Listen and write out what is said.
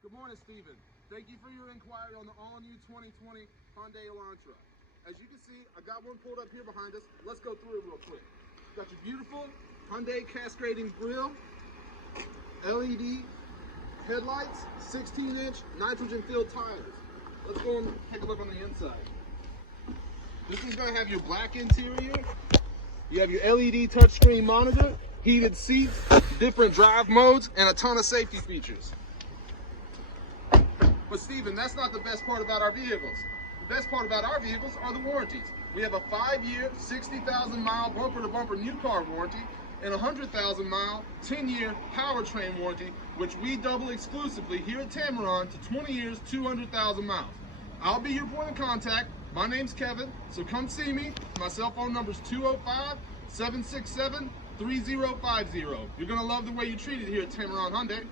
Good morning, Stephen. Thank you for your inquiry on the all-new 2020 Hyundai Elantra. As you can see, I got one pulled up here behind us. Let's go through it real quick. Got your beautiful Hyundai cascading grille, LED headlights, 16-inch nitrogen-filled tires. Let's go and take a look on the inside. This is going to have your black interior. You have your LED touchscreen monitor, heated seats, different drive modes, and a ton of safety features. But Stephen, that's not the best part about our vehicles. The best part about our vehicles are the warranties. We have a 5-year, 60,000-mile bumper-to-bumper new car warranty and a 100,000-mile, 10-year powertrain warranty, which we double exclusively here at Tameron to 20 years, 200,000 miles. I'll be your point of contact. My name's Kevin, so come see me. My cell phone number is 205-767-3050. You're going to love the way you're treated here at Tameron Hyundai.